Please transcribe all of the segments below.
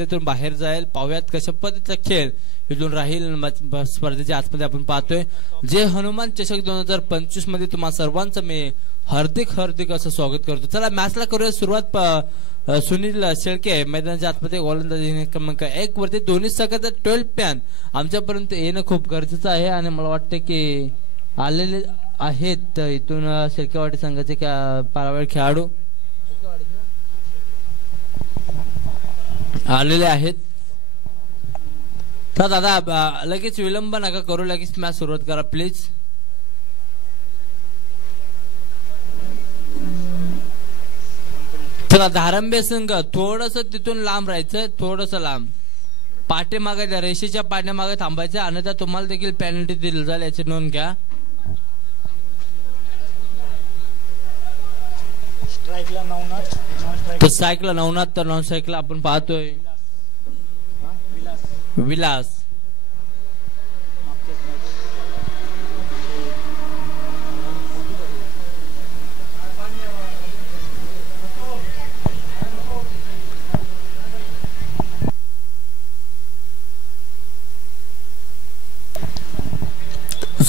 स्पर्धेतून बाहेर जाईल. पाहूयात कशा पद्धतीचा खेळ इथून राहील स्पर्धेच्या आतमध्ये. आपण पाहतोय जे हनुमान चषक 2025 मध्ये तुम्हा सर्वांचं मी हार्दिक असं स्वागत करतो. चला मॅचला करूया सुरुवात. सुनील शेळके मैदानाच्या आतमध्ये गोलंदाजी क्रमांक 1 वरती. दोन्ही संघाचा 12 पॅन आमच्यापर्यंत येणं खूप गरजेचं आहे आणि मला वाटतं की आलेले आहेत इथून शेळकेवाडी संघाचे पारावेळ खेळाडू आलेले आहेत. तर दादा लगेच विलंब नका करू, लगेच मॅच सुरुवात करा प्लीज. चला धारंबे संघ थोडस तिथून लांब राहायचं, थोडस लांब पाठीमागे रेषेच्या पाठीमागे थांबायचं, अन्यथा तुम्हाला देखील पेनल्टी दिली जाईल याची नोंद घ्या. स्ट्राईकला नवनाथ तर नॉन स्ट्राईकला आपण पाहतोय विलास.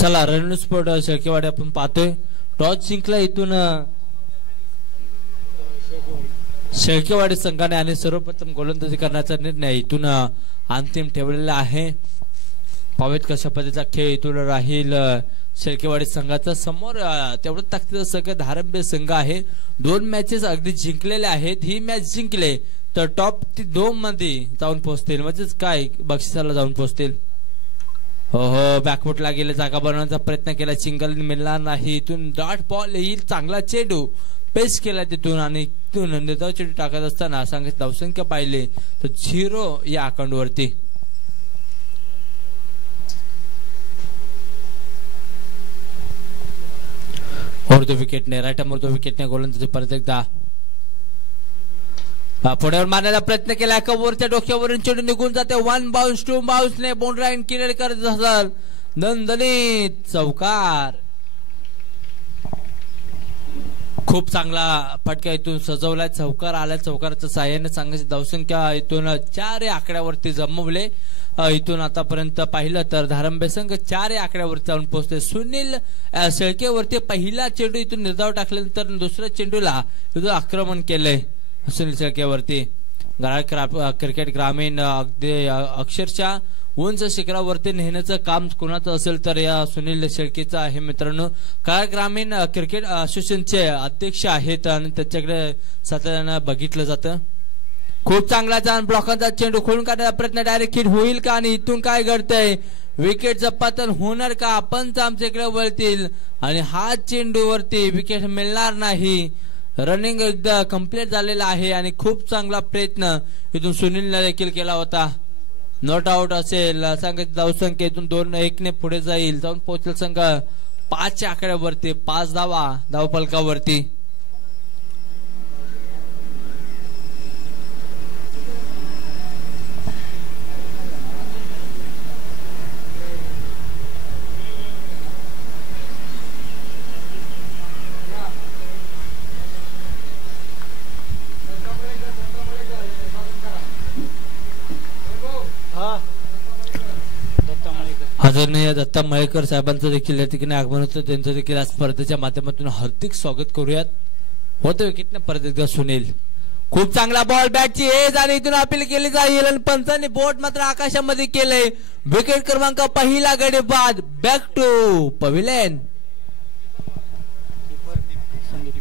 चला रणू स्पोर्ट शेळकेवाडी आपण पाहतोय. टॉस जिंकला इथून शेळकेवाडी संघाने आणि सर्वप्रथम गोलंदाजी करण्याचा निर्णय इथून अंतिम ठेवलेला आहे. पावेत कशा पद्धतीचा खेळ इथून राहील शेळकेवाडी संघाचा. समोर तेवढं ताकदीचा संघ धारंबे संघ आहे. 2 मॅचेस अगदी जिंकलेले आहेत. ही मॅच जिंकले तर टॉप 2 मध्ये जाऊन पोहोचतील, म्हणजेच काय बक्षिसाला जाऊन पोहोचतील. हो बॅकफुटला गेले, जागा बनवण्याचा प्रयत्न केला, सिंगल मिळणार नाही. इथून डॉट बॉल येईल, चांगला चेंडू पेस केला तिथून आणि इथून निर्धाव चेंडू टाकत असताना सांगितलं धावसंख्या पाहिले तर 0 या अकाउंटवरती. मृदू विकेटने राईट मृदू विकेटने गोलंदाजी परत एकदा पुढे मारण्याचा प्रयत्न केला. कव्हरच्या डोक्यावरून चेंडू निघून जाते. 1 बाउन्स 2 बाउन्सने बाउंड्री लाईन क्लिअर करत असाल. दणदणीत चौकार, खूप चांगला फटका इथून सजवलाय. चौकार आलाय. चौकाराच्या साह्याने सांगायची धावसंख्या इथून 4 या आकड्यावरती जमवले. इथून आतापर्यंत पाहिलं तर धारंबे संघ 4 या आकड्यावरती जाऊन पोहोचते. सुनील शेळकेवरती पहिला चेंडू इथून निर्धाव टाकल्यानंतर दुसऱ्या चेंडूला इथून आक्रमण केलंय सुनील शेळकेवरती. क्रिकेट ग्रामीण अगदी अक्षरशः उंच शिखरावरती नेण्याचं काम कोणाचं असेल तर या सुनील शेळकेचं आहे मित्रांनो. कराड ग्रामीण क्रिकेट असोसिएशनचे अध्यक्ष आहेत आणि त्याच्याकडे सातत्यानं बघितलं जातं. खूप चांगला छान ब्लॉकांचा चेंडू खोलून काढण्याचा प्रयत्न, डायरेक्ट हिट होईल का आणि इथून काय घडतंय, विकेटचं पतन होणार का, पंच आमच्याकडे वळतील आणि हा चेंडूवरती विकेट मिळणार नाही. रनिंग एकदा कंप्लीट झालेला आहे आणि खूप चांगला प्रयत्न इथून सुनीलने देखील केला होता. नॉट आउट असेल सांगायचं धावसंख्या इथून 2-1 पुढे जाईल. जाऊन पोहोचेल संघ 5 आकड्यावरती, 5 धावफलकावरती. आदरणीय दत्ता मळेकर साहेबांचं देखील या ठिकाणी आगमन होतं. त्यांचं देखील आज स्पर्धेच्या माध्यमातून हार्दिक स्वागत करूयात. होतं विकेटने परत एकदा सुनील. खूप चांगला बॉल बॅटची एज आणि इथून अपील केली जाईल आणि पंचांनी बोट मात्र आकाशामध्ये केलंय. विकेट क्रमांक पहिला गडी बाद. Back to pavilion.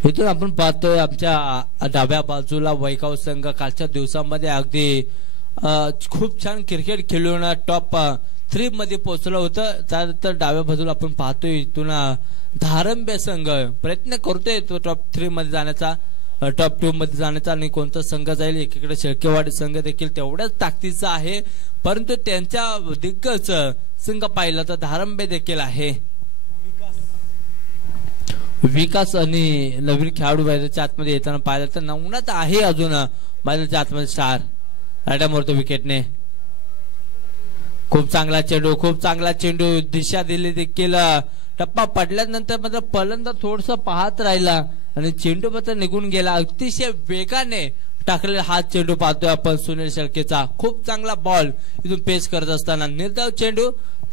इथून आपण पाहतोय आमच्या डाव्या बाजूला वैगाव संघ कालच्या दिवसामध्ये अगदी खूप छान क्रिकेट खेळून टॉप 3 मध्ये पोहोचलं होतं. त्यानंतर डाव्या बाजूला आपण पाहतोय इथून धारंबे संघ प्रयत्न करतोय तो टॉप 3 मध्ये जाण्याचा, टॉप 2 मध्ये जाण्याचा. आणि कोणता संघ जाईल, एकीकडे शेळकेवाडी संघ देखील तेवढ्याच ताकदीचा आहे, परंतु त्यांच्या दिग्गज संघ पाहिलं तर धारंबे देखील आहे. विकास आणि नवीन खेळाडू मैदानाच्या आतमध्ये येताना पाहिलं तर नवनाथ आहे अजून मैदानाच्या आतमध्ये स्टार. राईट मोरतो विकेटने. खूप चांगला चेंडू, खूप चांगला चेंडू, दिशा दिली देखील. टप्पा पडल्यानंतर मात्र फलंदाज थोडस पाहत राहिला आणि चेंडू मात्र निघून गेला. अतिशय वेगाने टाकलेला हा चेंडू पाहतोय आपण सुनील शेळकेचा. खूप चांगला बॉल इथून पेस करत असताना निर्धाव चेंडू.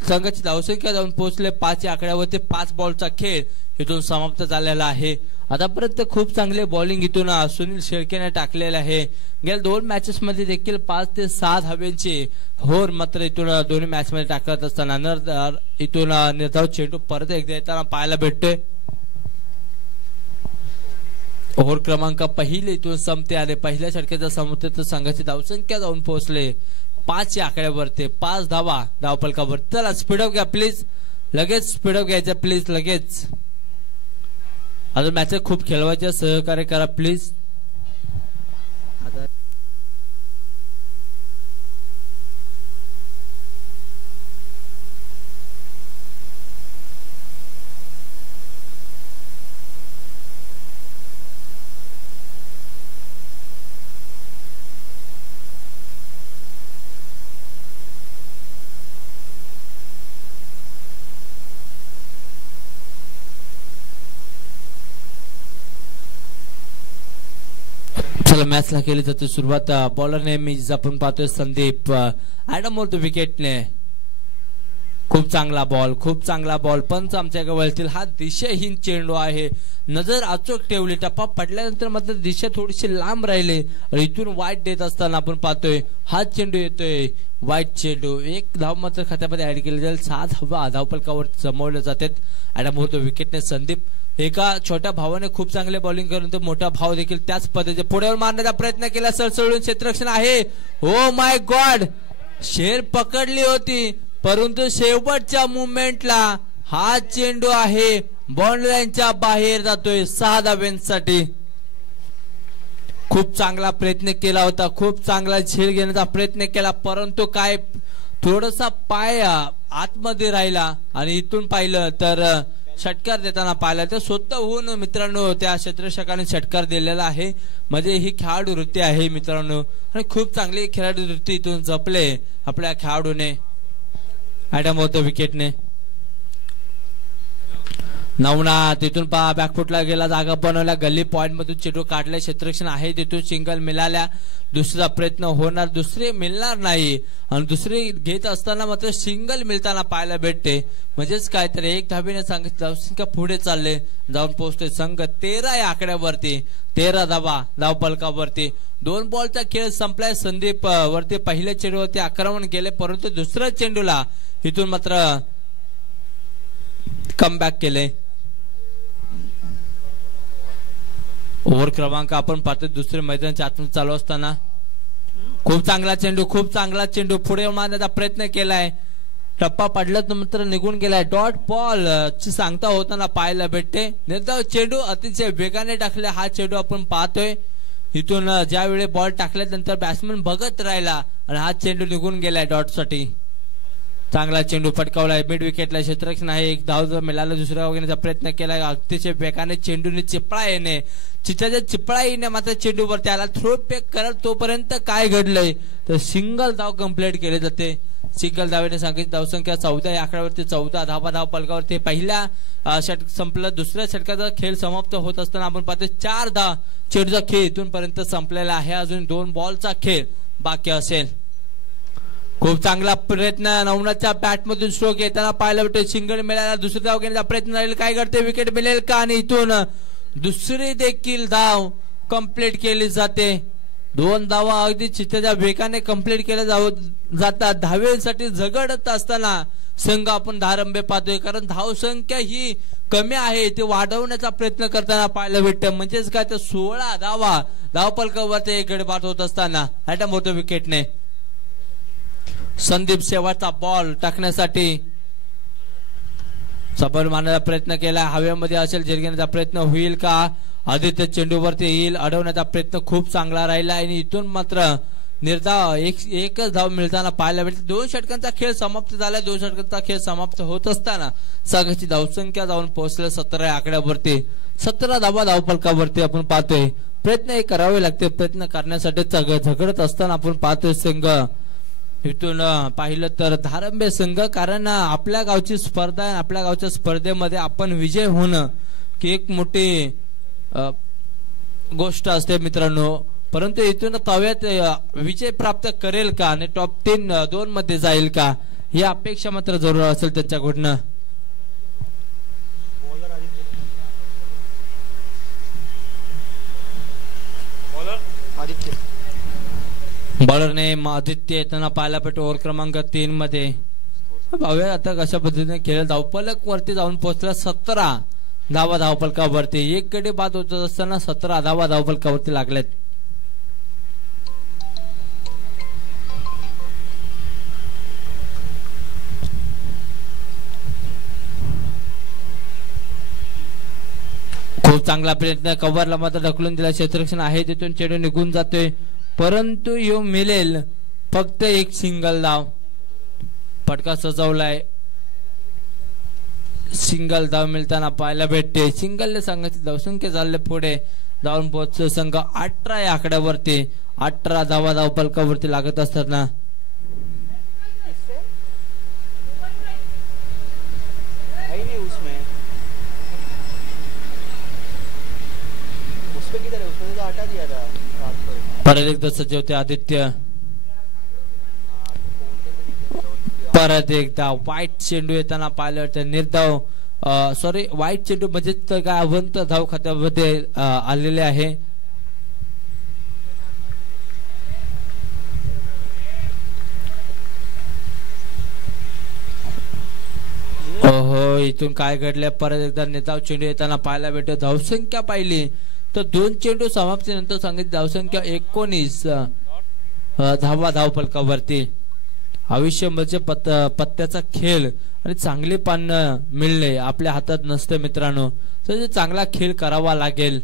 संघाची धावसंख्या जाऊन पोहोचले 5 या आकड्यावरती. 5 बॉलचा खेळ इथून समाप्त झालेला आहे. आतापर्यंत खूप चांगले बॉलिंग इथून सुनील शेळकेने टाकलेले आहे. गेल्या 2 मॅचेस मध्ये देखील 5 ते 7 धाब्यांची होर मात्र इथून दोन्ही मॅच मध्ये टाकत असताना इथून निर्धाव चेंडू परत एकदा येताना पाहायला भेटतोय. ओव्हर क्रमांक पहिले इथून संपते आणि पहिल्या षटकाच्या समाप्ती तर संघाची धावसंख्या जाऊन पोहोचले 5 या आकड्यावरती. 5 धावा धावपलकावर. चला स्पीडअप घ्या प्लीज, लगेच स्पीडअप घ्यायचं प्लीज, लगेच. अजून मॅच खूप खेळवायचे, सहकार्य करा प्लीज. मॅचला केली जाते सुरुवात. बॉलर नेहमीच आपण पाहतोय संदीप ऍडम वर विकेटने. खूप चांगला बॉल, खूप चांगला बॉल. पंच आमच्या गवळतील. हा दिशाहीन चेंडू आहे. नजर अचूक ठेवली. टप्पा पडल्यानंतर मात्र दिशा थोडीशी लांब राहिले. इथून वाईट देत असताना आपण पाहतोय हा चेंडू येतोय. वाईट चेंडू. 1 धाव मात्र खात्यामध्ये ऍड केली जाईल. 7 धावा धावपलकावर जमवल्या जातात. ऍडम वर विकेटने संदीप. एका छोट्या भावाने खूप चांगले बॉलिंग करून तो मोठा भाव देखील त्याच पद्धतीने पुढे मारण्याचा प्रयत्न केला. सळसळून क्षेत्ररक्षण आहे. ओ माय गॉड, शेर पकडली होती परंतु शेवटच्या मुवमेंटला हा चेंडू आहे बाउंड्री लाईनच्या बाहेर जातोय 6 धाव्यांसाठी. खूप चांगला प्रयत्न केला होता. खूप चांगला झेल घेण्याचा प्रयत्न केला परंतु काय थोडासा पाय आतमध्ये राहिला आणि इथून पाहिलं तर षटकार देताना पाहिला तर स्वतःहून मित्रांनो त्या क्षेत्ररक्षकाने षटकार दिलेला आहे. म्हणजे ही खेळाडू वृत्ती आहे मित्रांनो आणि खूप चांगली खेळाडू वृत्ती इथून जपले आपल्या खेळाडूने. ऍडम होतो विकेटने. नवना तिथून पहा बॅकफुटला गेला, जागा बनवल्या, गल्ली पॉइंट मधून चेंडू काढले. क्षेत्ररक्षण आहे तिथून सिंगल मिळाल्या. दुसरा प्रयत्न होणार, दुसरे मिळणार नाही आणि दुसरी घेत असताना मात्र सिंगल मिळताना पाहायला भेटते. म्हणजेच काय तर 1 धावेने संघ पुढे चालले जाऊन पोहोचते. संघ 13 या आकड्यावरती. 13 धावा धावपलकावरती. 2 बॉलचा खेळ संपलाय. संदीप वरती पहिल्या चेंडूवरती आक्रमण केले परंतु दुसऱ्या चेंडूला इथून मात्र कमबॅक केले. ओव्हर क्रमांक आपण पाहतो दुसरे मैदानाच्या आतून चालू असताना खूप चांगला चेंडू, खूप चांगला चेंडू पुढे मारण्याचा प्रयत्न केलाय. टप्पा पडला तर मात्र निघून गेलाय. डॉट बॉल ची सांगता होताना पाहायला भेटते. निर्धाव चेंडू अतिशय वेगाने टाकले. हा चेंडू आपण पाहतोय. इथून ज्यावेळी बॉल टाकल्यानंतर बॅट्समन बघत राहिला आणि हा चेंडू निघून गेलाय डॉट साठी. चांगला चेंडू फटकावलाय. मिड विकेटला क्षेत्ररक्षण आहे. 1 धाव जर मिळाला दुसऱ्या घेण्याचा प्रयत्न केलाय. अतिशय वेगाने चेंडूने चिपळा येणे, चिच्याच्या चिपळा येणे मात्र चेंडूवर त्याला थ्रो पेक करत तोपर्यंत काय घडलंय तर सिंगल धाव कंप्लीट केले जाते. सिंगल धावेने सांगितली धावसंख्या 14 या आकड्यावरती. 14 धावा धावपलकावरती. पहिल्या षटक संपलं. दुसऱ्या षटकाचा खेळ समाप्त होत असताना आपण पाहतो 4 धाव चेंडूचा खेळ इथून पर्यंत संपलेला आहे. अजून 2 बॉलचा खेळ बाकी असेल. खूप चांगला प्रयत्न नवनाथच्या बॅट मधून स्ट्रोक येताना पाहायला भेटतो. सिंगल मिळाला. दुसरी धाव घेण्याचा प्रयत्न राहील. काय करते विकेट मिळेल का आणि इथून दुसरी देखील धाव कंप्लीट केली जाते. 2 धावा अगदी चित्ताच्या वेगाने कंप्लीट केल्या जातात. धावेसाठी झगडत असताना संघ आपण धारंबे पाहतोय कारण धावसंख्या ही कमी आहे ते वाढवण्याचा प्रयत्न करताना पाहायला भेटतं. म्हणजेच काय तर 16 धावा धावपलकावरती एक गडबाद होत असताना ऍटम होतो विकेटने. संदीप शेवटचा बॉल टाकण्यासाठी सबल मारण्याचा प्रयत्न केला. हवेमध्ये असेल झेल घेण्याचा प्रयत्न होईल का. आदित्य चेंडूवरती येईल. अडवण्याचा प्रयत्न खूप चांगला राहिला आणि इथून मात्र निर्धाव एकच धाव मिळताना पाहायला भेटते. 2 षटकांचा खेळ समाप्त झाला. 2 षटकांचा खेळ समाप्त होत असताना संघाची धावसंख्या जाऊन पोहोचल्या 17 आकड्यावरती. 17 धावा धावपलकावरती आपण पाहतोय. प्रयत्न करावे लागते. प्रयत्न करण्यासाठी झगडत असताना आपण पाहतोय संघ इथून पाहिलं तर धारंबे संघ. कारण आपल्या गावची स्पर्धा आहे. आपल्या गावच्या स्पर्धेमध्ये आपण विजय होणं की एक मोठी गोष्ट असते मित्रांनो. परंतु इथून तव्यात विजय प्राप्त करेल का आणि टॉप 2 मध्ये जाईल का ही अपेक्षा मात्र जरूर असेल त्यांच्याकडनं. बॉलरने आदित्य येताना पाहायला भेटतो ओव्हर क्रमांक 3 मध्ये. भाव्या आता कशा पद्धतीने खेळ धावफलक वरती जाऊन पोहोचला 17 धावा धावफलकावरती. एक गडी बाद होत असताना 17 धावा धावफलकावरती लागलेत. खूप चांगला प्रयत्न कव्हरला मात्र ढकलून दिला. क्षेत्ररक्षण आहे तिथून चेंडू निघून जातोय परंतु यो मिळेल फक्त एक सिंगल धाव. फटका सजवलाय. सिंगल धाव मिळताना पाहायला भेटते. सिंगलने संघाची धावसंख्या झाले पुढे धावून पोहोचतो संघ 18 या आकड्यावरती. 18 धावा धावफलकावरती लागत असताना परत एकदा सज्ज होते आदित्य. परत एकदा वाईट चेंडू येताना पाहिलं होतं. निर्धाव सॉरी वाईट चेंडू म्हणजे काय अवंत धाव खात्यामध्ये आलेले आहे. ओहो इथून काय घडले. परत एकदा निर्धाव चेंडू येताना पाहायला भेटतो. धावसंख्या पाहिली तर 2 चेंडू समाप्तीनंतर सांगितली धावसंख्या 19 धावा धावफलकावरती. आयुष्य म्हणजे पत्त्याचा खेळ आणि चांगले पान मिळणे आपल्या हातात नसते मित्रांनो. तर चांगला खेळ करावा लागेल.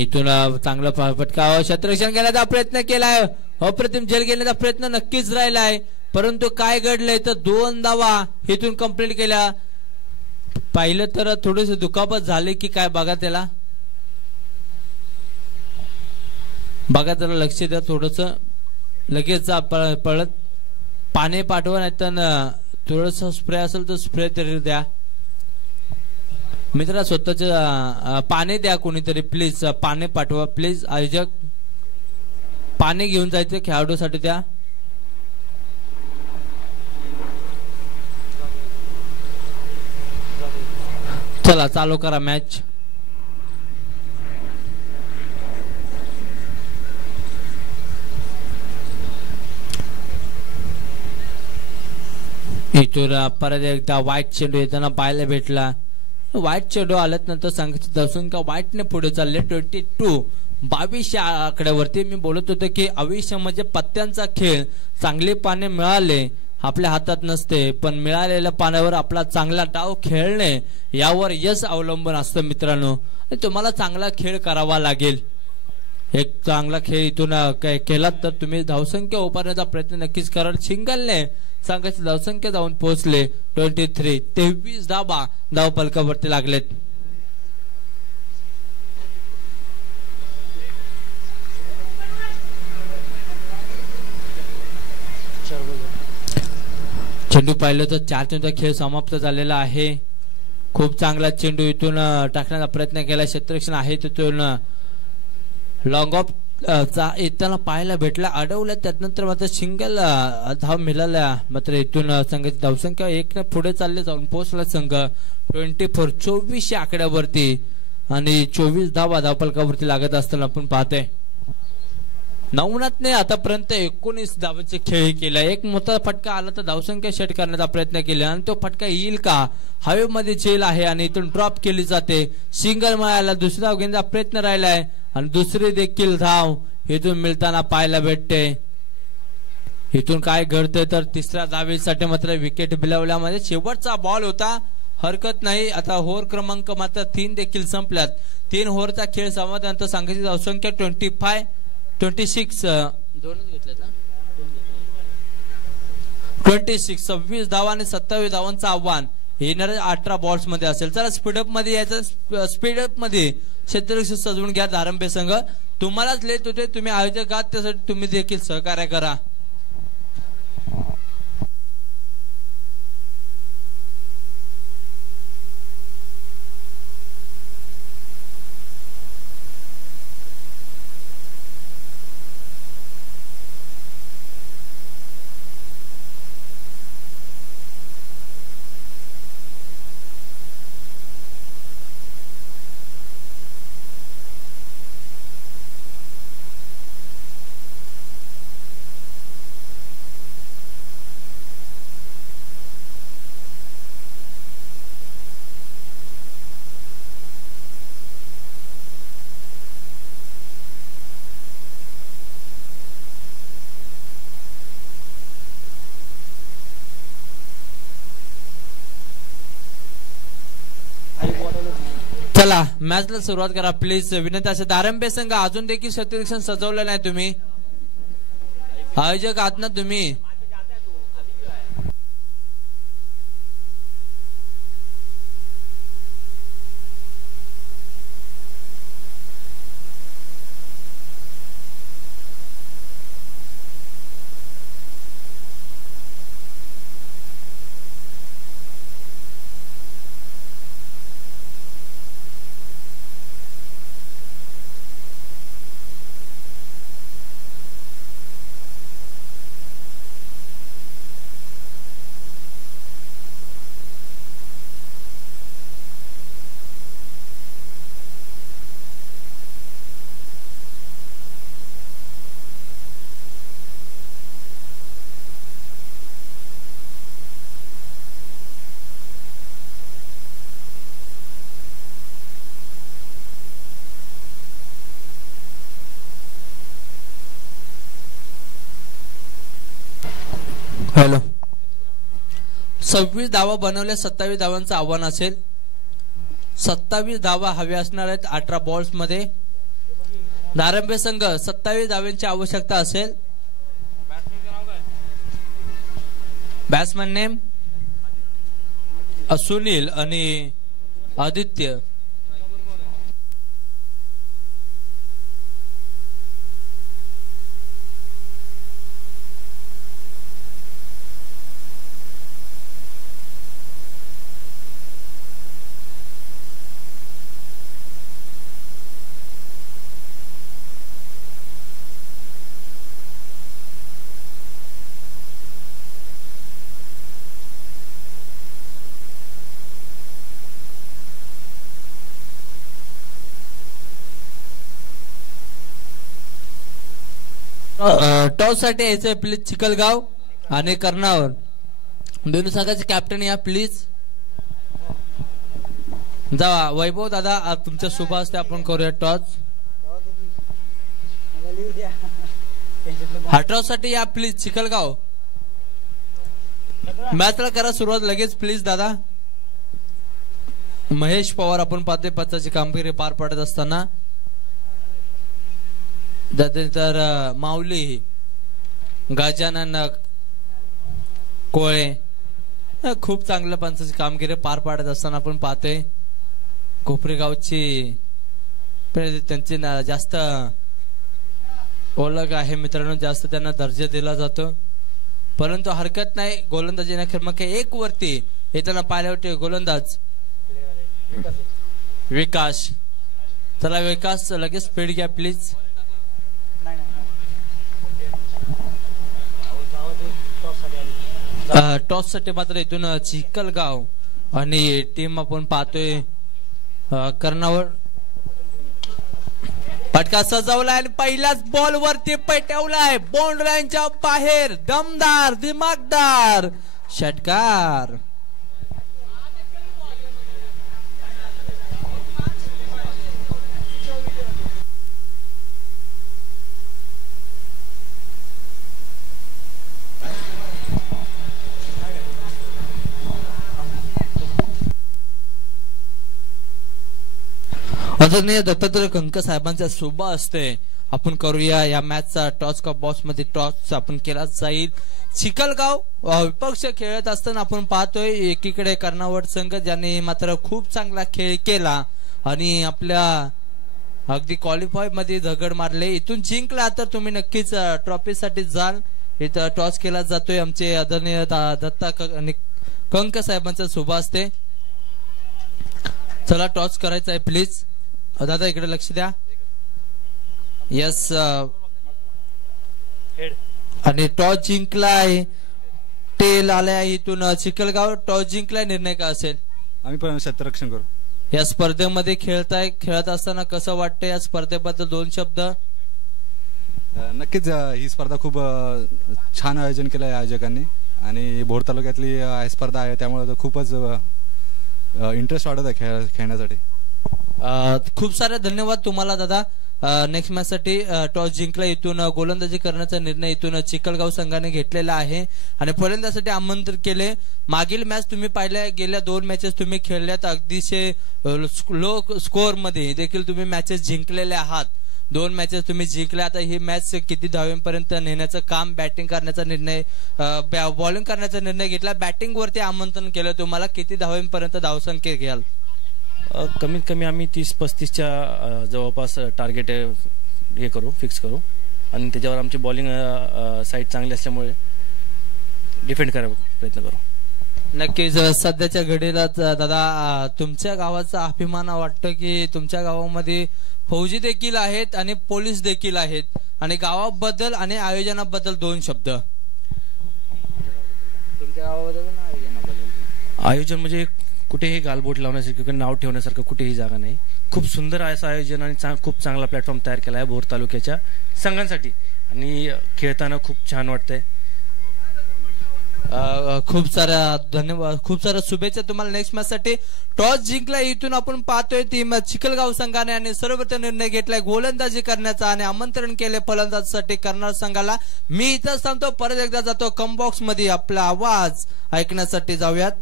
इथून चांगला फटका क्षेत्ररक्षण घेण्याचा प्रयत्न केलाय. अप्रतिम झेल घेण्याचा प्रयत्न नक्कीच राहिलाय परंतु काय घडलंय तर 2 धावा इथून कंप्लीट केल्या. पाहिलं तर थोडेसे दुखापत झाले की काय बघा त्याला. बघा त्याला लक्ष द्या थोडस. लगेच पळत पाणी पाठवा नाही तर थोडस स्प्रे असेल तर स्प्रे तरी द्या मित्रा. स्वतःच पाणी द्या कोणीतरी प्लीज. पाणी पाठवा प्लीज. आयोजक पाणी घेऊन जायचं खेळाडूसाठी द्या. चला चालू करा मॅच. इथून परत एकदा वाईट चेंडू येताना पाहायला भेटला. वाईट चेंडू आल्यात नंतर सांगायचं दर्शन का वाईटने पुढे चालले 22 या आकड्यावरती. मी बोलत होतो की आयुष्य म्हणजे पत्त्यांचा खेळ. चांगले पाने मिळाले आपल्या हातात नसते पण मिळालेल्या पाण्यावर आपला चांगला डाव खेळणे यावर यश अवलंबून असतं मित्रांनो. तुम्हाला चांगला खेळ करावा लागेल. एक चांगला खेळ इथून केलात तर तुम्ही धावसंख्या उभारण्याचा प्रयत्न नक्कीच कराल. सिंगलने संघाची धावसंख्या जाऊन पोहोचले 23 धावा धावफलकावरती लागलेत. चेंडू पाहिलं तर 4 चेंडूचा खेळ समाप्त झालेला आहे. खूप चांगला चेंडू इथून टाकण्याचा प्रयत्न केला. क्षेत्ररक्षण आहे तिथून लॉंग ऑफ चा येताना पाहायला भेटला. अडवल्या त्यानंतर मात्र सिंगल धाव मिळाल्या. मात्र इथून संघाची धावसंख्या 1 पुढे चालले जाऊन पोहोचला संघ 24 या आकड्यावरती आणि 24 धावा धावफलकावरती लागत असताना आपण पाहतोय. नवनाथने आतापर्यंत 19 धावांचे खेळ केला. एक मोठा फटका आला तर धावसंख्या सेट करण्याचा प्रयत्न केला आणि तो फटका येईल का. हवेमध्ये झेल आहे आणि इथून ड्रॉप केली जाते. सिंगल मिळाला. दुसरा धाव घेण्याचा प्रयत्न राहिलाय आणि दुसरी देखील धाव इथून मिळताना पाहायला भेटते. इथून काय घडतंय तर तिसऱ्या धावेसाठी मात्र विकेट बिलवल्यामध्ये शेवटचा बॉल होता. हरकत नाही. आता ओव्हर क्रमांक मात्र 3 देखील संपल्यात. 3 ओव्हरचा खेळ संपल्यानंतर संघाची धावसंख्या 26 26 धावा आणि 27 धावांचं आव्हान येणाऱ्या 18 बॉल्स मध्ये असेल. चला स्पीडअप मध्ये यायचं. स्पीडअप मध्ये क्षेत्ररक्षण सजवून घ्या धारंबे संघ. तुम्हालाच लेट होते. तुम्ही आयोजक आहात त्यासाठी तुम्ही देखील सहकार्य करा. चला मॅचला सुरुवात करा प्लीज. विनंती असे दारंबे संघ अजून देखील क्षेत्ररक्षण सजवलं नाही तुम्ही. आयोजक आहात ना तुम्ही. हॅलो. 26 धावा बनवल्या 27 धावांचं आव्हान असेल. 27 धावा हवे असणार आहेत 18 बॉल्स मध्ये. दारंबे संघ 27 धावांची आवश्यकता असेल. बॅट्समॅन नेम सुनील आणि आदित्य. टॉस साठी यायचंय प्लीज चिखलगाव आणि कर्णावर. दोन्ही संघाचे कॅप्टन या प्लीज. जावा वैभव दादा तुमच्या शुभ हस्ते आपण करूया टॉस. हा टॉस साठी या प्लीज चिखलगाव. मॅचला करा सुरुवात लगेच प्लीज दादा. महेश पवार आपण पाहते पचाची कामगिरी पार पडत असताना. त्यानंतर माऊली गजानन कोळे खूप चांगल्या पंचाची कामगिरी पार पाडत असताना आपण पाहतोय. कोपरेगावची त्यांची जास्त ओळख आहे मित्रांनो. जास्त त्यांना दर्जा दिला जातो परंतु हरकत नाही. गोलंदाजी क्रमांक 1 वरती येताना पाहिल्या होते गोलंदाज विकास. चला विकास लगेच स्पीड घ्या प्लीज. टॉस साठी मात्र इथून चिखलगाव आणि टीम आपण पाहतोय कर्णावर. फटका सजवलाय आणि पहिल्याच बॉल वरती पेटवलाय. बाउंड्रीच्या बाहेर दमदार दिमागदार षटकार. आदरणीय दत्तात्रय कंक साहेबांच्या शुभ असते आपण करूया या मॅचचा टॉस का बॉक्स मध्ये टॉस आपण केला जाईल. चिखलगाव विपक्ष खेळत असताना आपण पाहतोय एकीकडे कर्णावड संघ ज्याने मात्र खूप चांगला खेळ केला आणि आपल्या अगदी क्वालिफाय मध्ये दगड मारले. इथून जिंकला तर तुम्ही नक्कीच ट्रॉफी साठी जाल. इथं टॉस केला जातोय आमचे आदरणीय दत्ता कंक साहेबांचा शुभ असते. चला टॉस करायचा आहे प्लीज. दादा इकडे लक्ष द्या. यस आणि टॉस जिंकलाय. टेल आलाय इथून चिखलगाव. टॉस जिंकलाय. निर्णय काय असेल? आम्ही पण क्षेत्ररक्षण करू. या स्पर्धेमध्ये खेळत असताना कसं वाटतं? या स्पर्धेबद्दल 2 शब्द. नक्कीच ही स्पर्धा खूप छान आयोजन केलं आहे आयोजकांनी आणि भोर तालुक्यातली स्पर्धा आहे त्यामुळे खूपच इंटरेस्ट वाटत आहे खेळण्यासाठी. खूप सारे धन्यवाद तुम्हाला दादा. नेक्स्ट मॅच साठी टॉस जिंकला, इथून गोलंदाजी करण्याचा निर्णय इथून चिखलगाव संघाने घेतलेला आहे आणि फलंदाजीसाठी आमंत्रित केले. मागील मॅच तुम्ही पाहिल्या, गेल्या 2 मॅचेस तुम्ही खेळल्यात, अगदीशय लो स्कोअर मध्ये देखील तुम्ही मॅचेस जिंकलेल्या आहात. 2 मॅचेस तुम्ही जिंकल्या. आता ही मॅच किती धावांपर्यंत नेण्याचं काम, बॅटिंग करण्याचा निर्णय, बॉलिंग करण्याचा निर्णय घेतला. बॅटिंग वरती आमंत्रण केलं तुम्हाला, किती धावांपर्यंत धावसंख्या घ्याल? कमीत कमी आम्ही 30-35च्या जवळपास टार्गेट हे करू, फिक्स करू आणि त्याच्यावर आमची बॉलिंग साईड चांगली असल्यामुळे डिफेंड करायचा प्रयत्न करू. नक्कीच. सध्याच्या घडीला दादा तुमच्या गावाचा अभिमान वाटतं की तुमच्या गावामध्ये फौजी देखील आहेत आणि पोलीस देखील आहेत, आणि गावाबद्दल आणि आयोजनाबद्दल 2 शब्द. तुमच्या गावाबद्दल आयोजन म्हणजे कुठेही गालबोट लावण्यासारखं किंवा नाव ठेवण्यासारखं कुठेही जागा नाही. खूप सुंदर असं आयोजन आणि खूप चांगला प्लॅटफॉर्म तयार केला आहे भोर तालुक्याच्या संघांसाठी आणि खेळताना खूप छान वाटतंय. खूप साऱ्या धन्यवाद, खूप साऱ्या शुभेच्छा तुम्हाला नेक्स्ट मॅच साठी. टॉस जिंकला, इथून आपण पाहतोय टीम चिखलगाव संघाने आणि सर्वत्र निर्णय घेतलाय गोलंदाजी करण्याचा आणि आमंत्रण केले फलंदाजीसाठी करणार संघाला. मी इथंच थांबतो, परत एकदा जातो कमबॉक्स मध्ये आपला आवाज ऐकण्यासाठी. जाऊयात.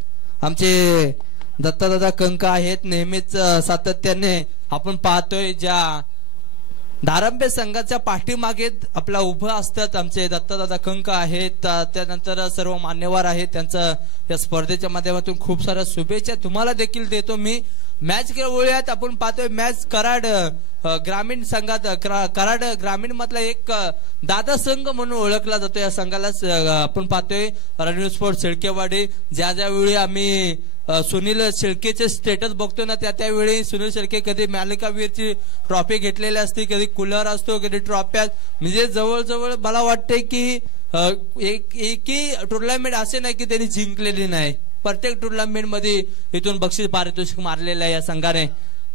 आमचे दत्तादादा कंक आहेत, नेहमीच सातत्याने आपण पाहतोय ज्या धारंबे संघाच्या पाठीमागे आपला उभं असतात आमचे दत्तादादा कंक आहेत. त्यानंतर सर्व मान्यवर आहेत, त्यांचं या स्पर्धेच्या माध्यमातून खूप साऱ्या शुभेच्छा तुम्हाला देखील देतो मी. मॅच खेळूयात. आपण पाहतोय मॅच कराड ग्रामीण संघात, कराड ग्रामीण मधला एक दादा संघ म्हणून ओळखला जातो. या संघाला आपण पाहतोय रणवीर स्पोर्ट शेळकेवाडी. ज्या ज्यावेळी आम्ही सुनील शेळकेचे स्टेटस बघतो ना, त्यावेळी सुनील शेळके कधी मालिकावीरची ट्रॉफी घेतलेली असते, कधी कूलर असतो, कधी ट्रॉफ्या. म्हणजे जवळजवळ मला वाटते की एकही टुर्नामेंट असे नाही की त्यांनी जिंकलेली नाही. प्रत्येक टुर्नामेंट मध्ये इथून बक्षीस पारितोषिक मारलेलं आहे या संघाने.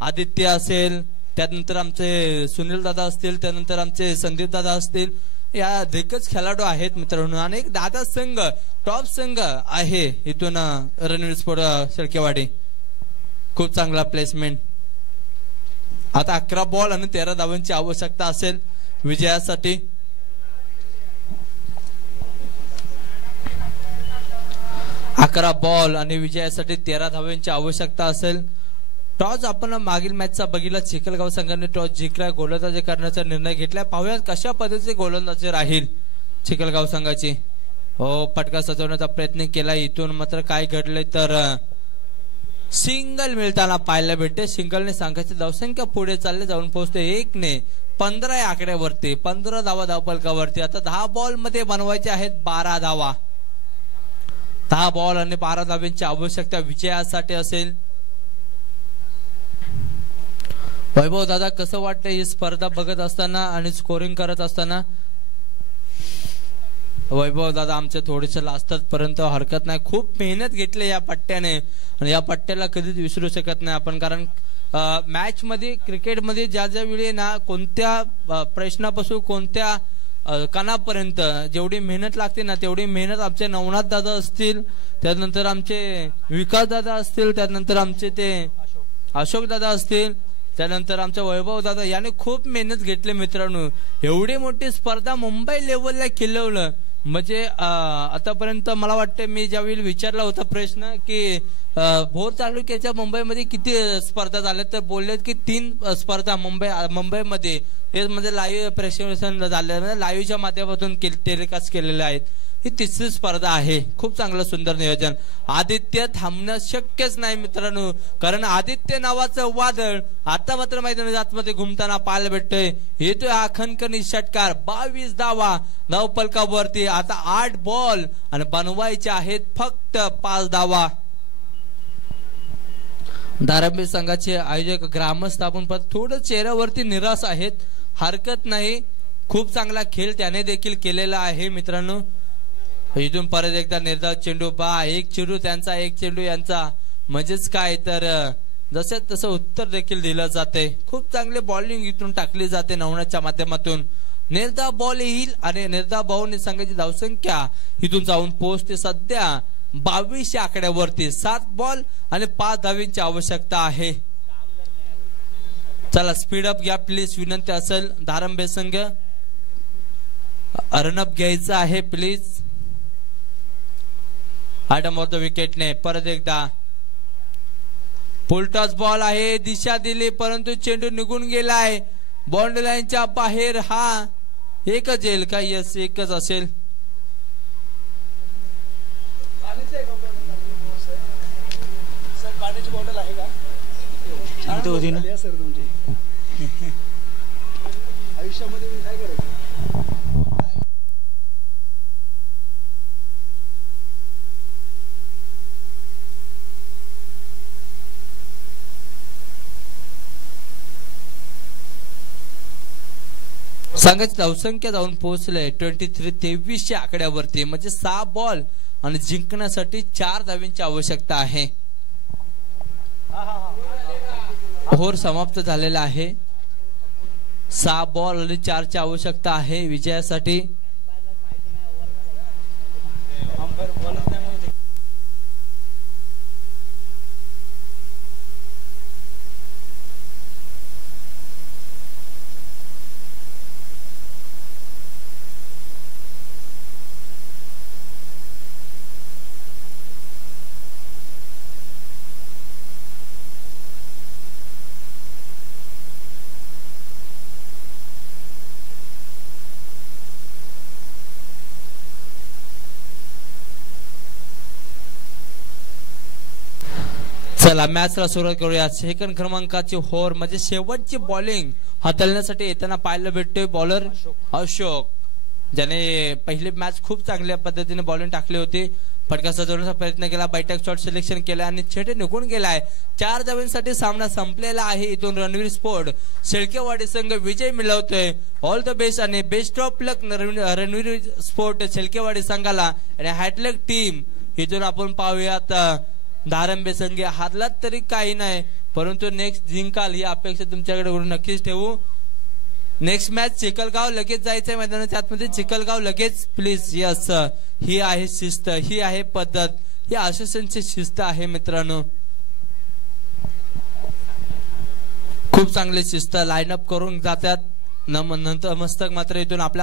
आदित्य असेल, त्यानंतर आमचे सुनील दादा असतील, त्यानंतर आमचे संदीप दादा असतील, या दिग्गज खेळाडू आहेत मित्रांनो. आणि एक दादा संघ, टॉप संघ आहे इथून रणवीर स्पोर्ट शेळकेवाडी. खूप चांगला प्लेसमेंट. आता 11 बॉल आणि 13 धावांची आवश्यकता असेल विजयासाठी. अकरा बॉल आणि विजयासाठी 13 धावांची आवश्यकता असेल. टॉस आपण मागील मॅचचा बघितला, चिखलगाव संघाने टॉस जिंकला, गोलंदाजी करण्याचा निर्णय घेतला. पाहूयात कशा पद्धतीचे गोलंदाजी राहील चिखलगाव संघाची. हो, फटका सजवण्याचा प्रयत्न केला, इथून मात्र काय घडले तर सिंगल मिळताना पाहायला भेटते. सिंगलने संघाची धावसंख्या पुढे चालले जाऊन पोहोचते 1 ने 15 या आकड्यावरती, 15 धावा धावफलकावरती. आता 10 बॉल मध्ये बनवायचे आहेत 12 धावा. 10 बॉल आणि 12 धावांची आवश्यकता विजयासाठी असेल. वैभव दादा, कसं वाटतं ही स्पर्धा बघत असताना आणि स्कोरिंग करत असताना? वैभव दादा आमचे थोडेसे लाजतात, परंतु हरकत नाही. खूप मेहनत घेतली या पट्ट्याने आणि या पट्ट्याला कधीच विसरू शकत नाही आपण. कारण मॅच मध्ये, क्रिकेट मध्ये ज्या ज्या वेळी ना कोणत्या प्रश्नापासून कोणत्या कणापर्यंत जेवढी मेहनत लागते ना, तेवढी मेहनत आमचे नवनाथ दादा असतील, त्यानंतर आमचे विकास दादा असतील, त्यानंतर आमचे ते अशोक दादा असतील, त्यानंतर आमचा वैभव दादा याने खूप मेहनत घेतली मित्रांनो. एवढी मोठी स्पर्धा मुंबई लेवलला खेळवलं म्हणजे आतापर्यंत मला वाटतं मी ज्यावेळी विचारला होता प्रश्न की भोर तालुक्याच्या मुंबईमध्ये किती स्पर्धा झाल्या, तर बोलले की 3 स्पर्धा मुंबईमध्ये ते म्हणजे लाईव्ह प्रेक्षण झाले, म्हणजे लाईव्हच्या माध्यमातून टेलिकास्ट केलेले आहेत. ही 3री स्पर्धा आहे. खूप चांगलं सुंदर नियोजन. आदित्य थांबणं शक्यच नाही मित्रांनो, कारण आदित्य नावाचं वादळ आता मात्र मैदानाच्या आतमध्ये घुमताना पाहायला भेटतोय. येतोय हा खणखणी षटकार. 22 धावा धावफलकावरती. आता 8 बॉल आणि बनवायचे आहेत फक्त 5 धावा. धारांबे संघाचे आयोजक ग्रामस्थ आपण थोडं चेहऱ्यावरती निराश आहेत. हरकत नाही, खूप चांगला खेळ त्याने देखील केलेला आहे मित्रांनो. इथून परत एकदा निर्धाव चेंडू पहा, 1 चेंडू त्यांचा, 1 चेंडू यांचा, म्हणजेच काय तर जसं तसं उत्तर देखील दिलं जाते. खूप चांगले बॉलिंग इथून टाकली जाते नवनाथच्या माध्यमातून. निर्धाव बॉल येईल आणि निर्धाव भाऊने संघाची धावसंख्या इथून जाऊन पोहोचते सध्या 22 या आकड्यावरती. 7 बॉल आणि 5 धावांची आवश्यकता आहे. चला स्पीड अप घ्या प्लीज, विनंती असेल. धारंबे संघ रनअप घ्यायचा आहे प्लीज. आयटम ऑफ द विकेटने परत एकदा फुलटॉस बॉल आहे, दिशा दिली परंतु चेंडू निघून गेलाय बाउंड्री लाईनच्या बाहेर. हा एकच येईल का? यस एकच असेल. पाण्याची बॉटल आहे का? आयुष्यामध्ये काय करायचं? संघाची धावसंख्या जाऊन पोहोचले 23-23 आकड्यावरती. म्हणजे 6 बॉल आणि जिंकण्यासाठी 4 धावांची आवश्यकता आहे. ओव्हर समाप्त झालेला आहे. 6 बॉल आणि 4 ची आवश्यकता आहे विजयासाठी. चला मॅचला सुरुवात करूया. सेकंड क्रमांकाची ओव्हर म्हणजे शेवटची बॉलिंग हाताळण्यासाठी येताना पाहायला भेटतोय बॉलर अशोक, ज्याने पहिली मॅच खूप चांगल्या पद्धतीने बॉलिंग टाकली होती. फटका सजवण्याचा प्रयत्न केला, बैठक शॉट सिलेक्शन केला आणि छेटे निघून गेलाय. 4 धावांसाठी सामना संपलेला आहे. इथून रणवीर स्पोर्ट शेळकेवाडी संघ विजय मिळवतोय. ऑल द बेस्ट आणि best of luck Ranveer sport Shelkewadi संघाला. आणि हॅटलक टीम इथून आपण पाहूयात. धारंबे संघ हारलात तरी काही नाही, परंतु नेक्स्ट जिंकाल ही अपेक्षा तुमच्याकडे नक्कीच ठेवू. नेक्स्ट मॅच चिखलगाव लगेच जायचंय मैदानाच्या आतमध्ये. चिखलगाव लगेच प्लीज. यस ही आहे शिस्त, ही आहे पद्धत, ही असोसिएशनची शिस्त आहे मित्रांनो. खूप चांगली शिस्त लाईन अप करून जातात. नंतर मस्तक मात्र इथून आपल्या